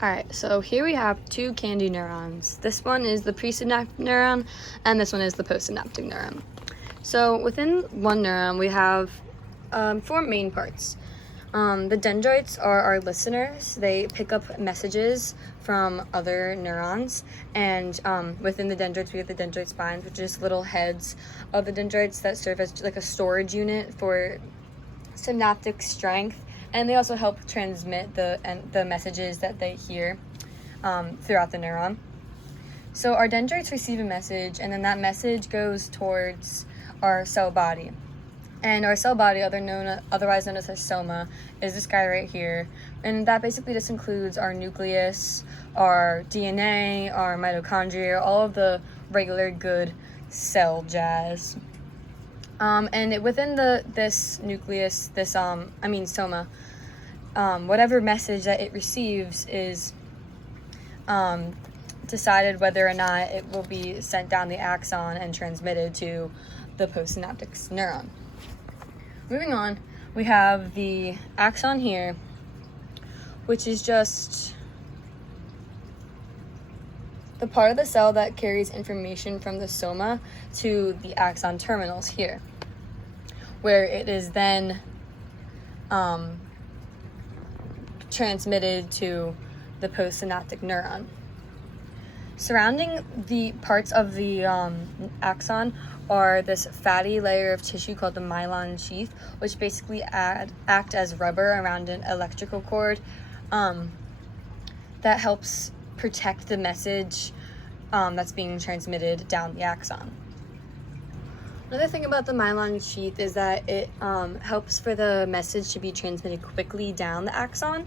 Alright, so here we have two candy neurons. This one is the presynaptic neuron, and this one is the postsynaptic neuron. So within one neuron, we have four main parts. The dendrites are our listeners. They pick up messages from other neurons, and within the dendrites, we have the dendrite spines, which is little heads of the dendrites that serve as like a storage unit for synaptic strength, and they also help transmit the messages that they hear throughout the neuron. So our dendrites receive a message, and then that message goes towards our cell body. And our cell body, otherwise known as our soma, is this guy right here. And that basically just includes our nucleus, our DNA, our mitochondria, all of the regular good cell jazz. And within this nucleus, soma, whatever message that it receives is decided whether or not it will be sent down the axon and transmitted to the postsynaptic neuron. Moving on, we have the axon here, which is just the part of the cell that carries information from the soma to the axon terminals here, where it is then transmitted to the postsynaptic neuron. Surrounding the parts of the axon are this fatty layer of tissue called the myelin sheath, which basically act as rubber around an electrical cord that helps protect the message that's being transmitted down the axon. Another thing about the myelin sheath is that it helps for the message to be transmitted quickly down the axon.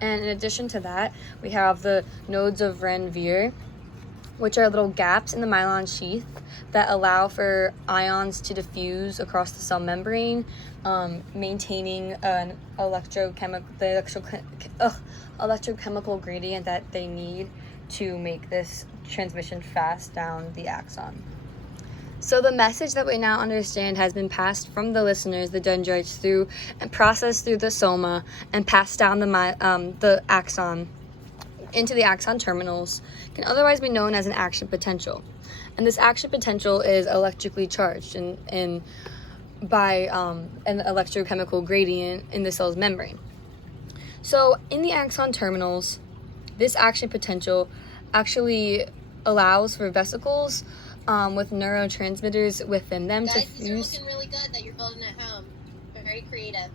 And in addition to that, we have the nodes of Ranvier, which are little gaps in the myelin sheath that allow for ions to diffuse across the cell membrane, maintaining an electrochemical gradient that they need to make this transmission fast down the axon. So the message that we now understand has been passed from the listeners, the dendrites, through and processed through the soma and passed down the axon into the axon terminals, can otherwise be known as an action potential. And this action potential is electrically charged by an electrochemical gradient in the cell's membrane. So in the axon terminals, this action potential actually allows for vesicles with neurotransmitters within them Guys, to fuse. These are looking really good that you're building at home. Very creative.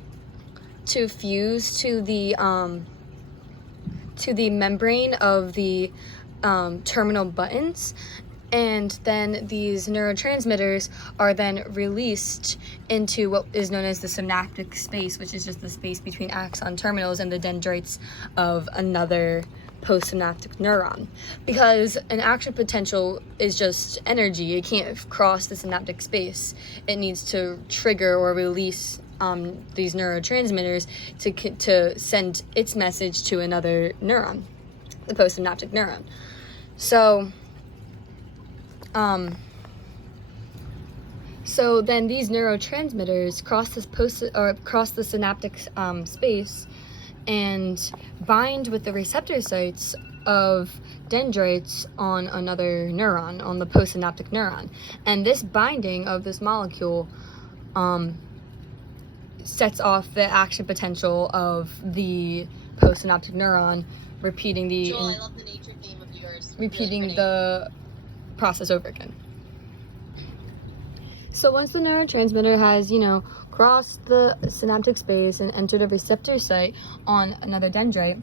To fuse to the membrane of the terminal buttons, and then these neurotransmitters are then released into what is known as the synaptic space, which is just the space between axon terminals and the dendrites of another postsynaptic neuron. Because an action potential is just energy, it can't cross the synaptic space. It needs to trigger or release these neurotransmitters to send its message to another neuron, the postsynaptic neuron. So then these neurotransmitters cross the synaptic space and bind with the receptor sites of dendrites on another neuron, on the postsynaptic neuron. And this binding of this molecule sets off the action potential of the postsynaptic neuron, repeating the Joel, I love the nature theme of yours. repeating Really the process over again. So once the neurotransmitter has, crossed the synaptic space and entered a receptor site on another dendrite,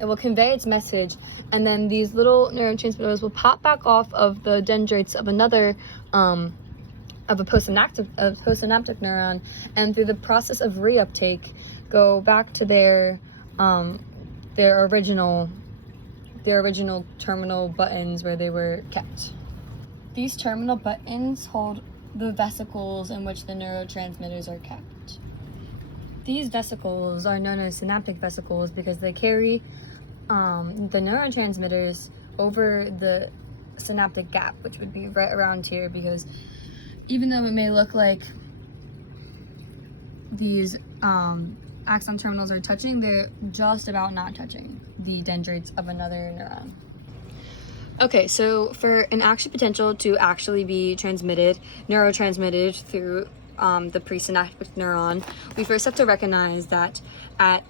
it will convey its message, and then these little neurotransmitters will pop back off of the dendrites of another of a postsynaptic neuron, and through the process of reuptake, go back to their original terminal buttons where they were kept. These terminal buttons hold the vesicles in which the neurotransmitters are kept. These vesicles are known as synaptic vesicles because they carry the neurotransmitters over the synaptic gap, which would be right around here, because even though it may look like these axon terminals are touching, they're just about not touching the dendrites of another neuron. Okay, so for an action potential to actually be transmitted, neurotransmitted through the presynaptic neuron, we first have to recognize that at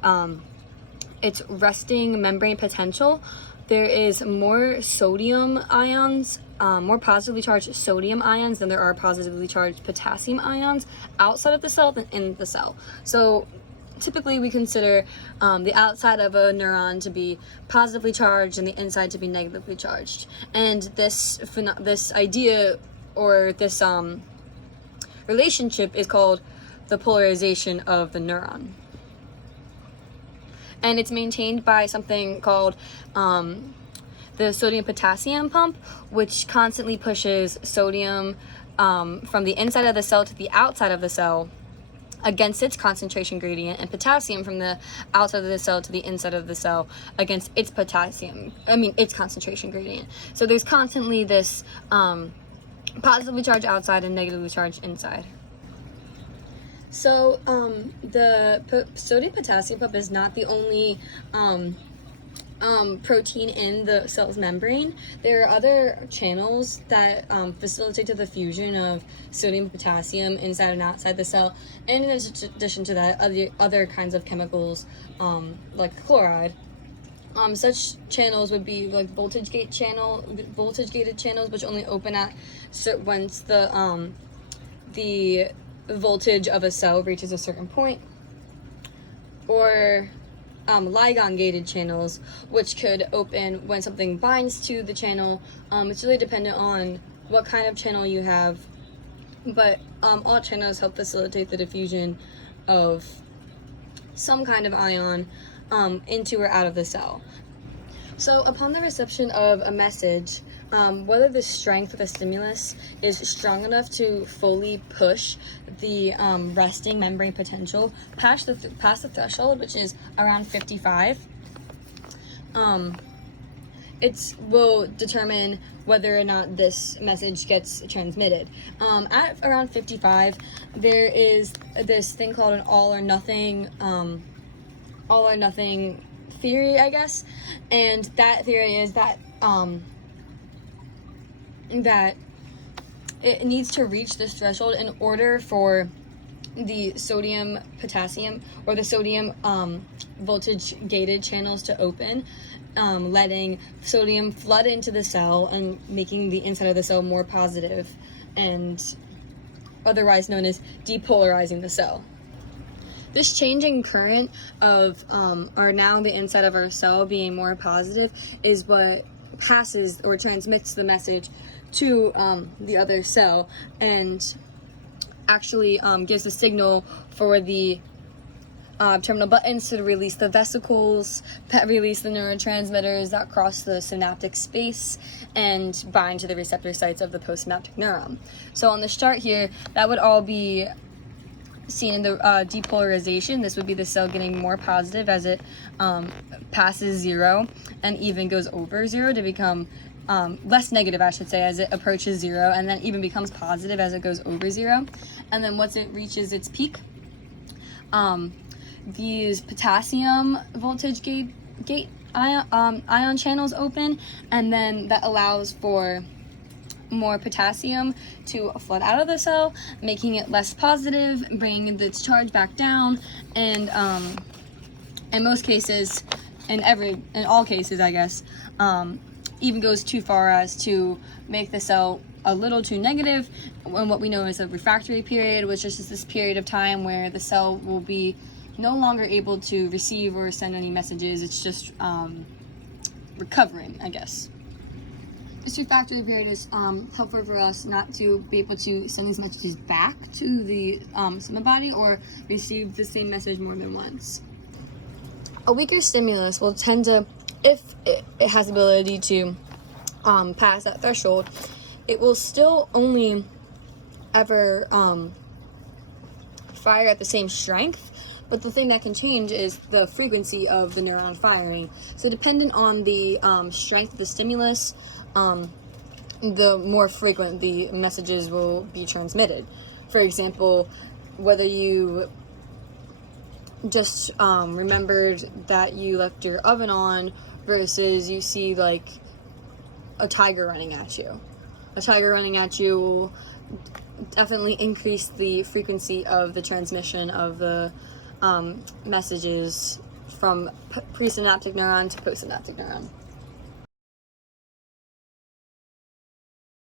its resting membrane potential, there is more sodium ions, more positively charged sodium ions than there are positively charged potassium ions outside of the cell than in the cell. So typically we consider the outside of a neuron to be positively charged and the inside to be negatively charged. And this idea, or this relationship, is called the polarization of the neuron. And it's maintained by something called the sodium-potassium pump, which constantly pushes sodium from the inside of the cell to the outside of the cell against its concentration gradient, and potassium from the outside of the cell to the inside of the cell against its its concentration gradient. So there's constantly this positively charged outside and negatively charged inside. So the sodium-potassium pump is not the only protein in the cell's membrane. There are other channels that facilitate the fusion of sodium and potassium inside and outside the cell. And in addition to that, other kinds of chemicals like chloride. Such channels would be like voltage-gated channels, which only open at once the voltage of a cell reaches a certain point, or ligand-gated channels, which could open when something binds to the channel. It's really dependent on what kind of channel you have, but all channels help facilitate the diffusion of some kind of ion into or out of the cell. So upon the reception of a message, whether the strength of the stimulus is strong enough to fully push the resting membrane potential past the threshold, which is around 55, it will determine whether or not this message gets transmitted. At around 55, there is this thing called an all or nothing theory, I guess, and that theory is that that it needs to reach this threshold in order for the sodium potassium or the sodium voltage gated channels to open, letting sodium flood into the cell and making the inside of the cell more positive, and otherwise known as depolarizing the cell. This changing current of or now the inside of our cell being more positive is what passes or transmits the message to the other cell, and actually gives a signal for the terminal buttons to release the vesicles, release the neurotransmitters that cross the synaptic space and bind to the receptor sites of the postsynaptic neuron. So on this chart here, that would all be seen in the depolarization. This would be the cell getting more positive as it passes 0 and even goes over 0 to become less negative, I should say, as it approaches 0, and then even becomes positive as it goes over 0. And then once it reaches its peak, these potassium voltage gate ion channels open, and then that allows for more potassium to flood out of the cell, making it less positive, bringing its charge back down, and in most cases, in all cases, I guess, even goes too far as to make the cell a little too negative, and what we know is a refractory period, which is just this period of time where the cell will be no longer able to receive or send any messages. It's just recovering, I guess. This refractory period is helpful for us not to be able to send these messages back to the stem body or receive the same message more than once. A weaker stimulus will tend to, if it has the ability to pass that threshold, it will still only ever fire at the same strength, but the thing that can change is the frequency of the neuron firing. So dependent on the strength of the stimulus, the more frequent the messages will be transmitted. For example, whether you just remembered that you left your oven on versus you see like a tiger running at you. A tiger running at you will definitely increase the frequency of the transmission of the messages from presynaptic neuron to postsynaptic neuron.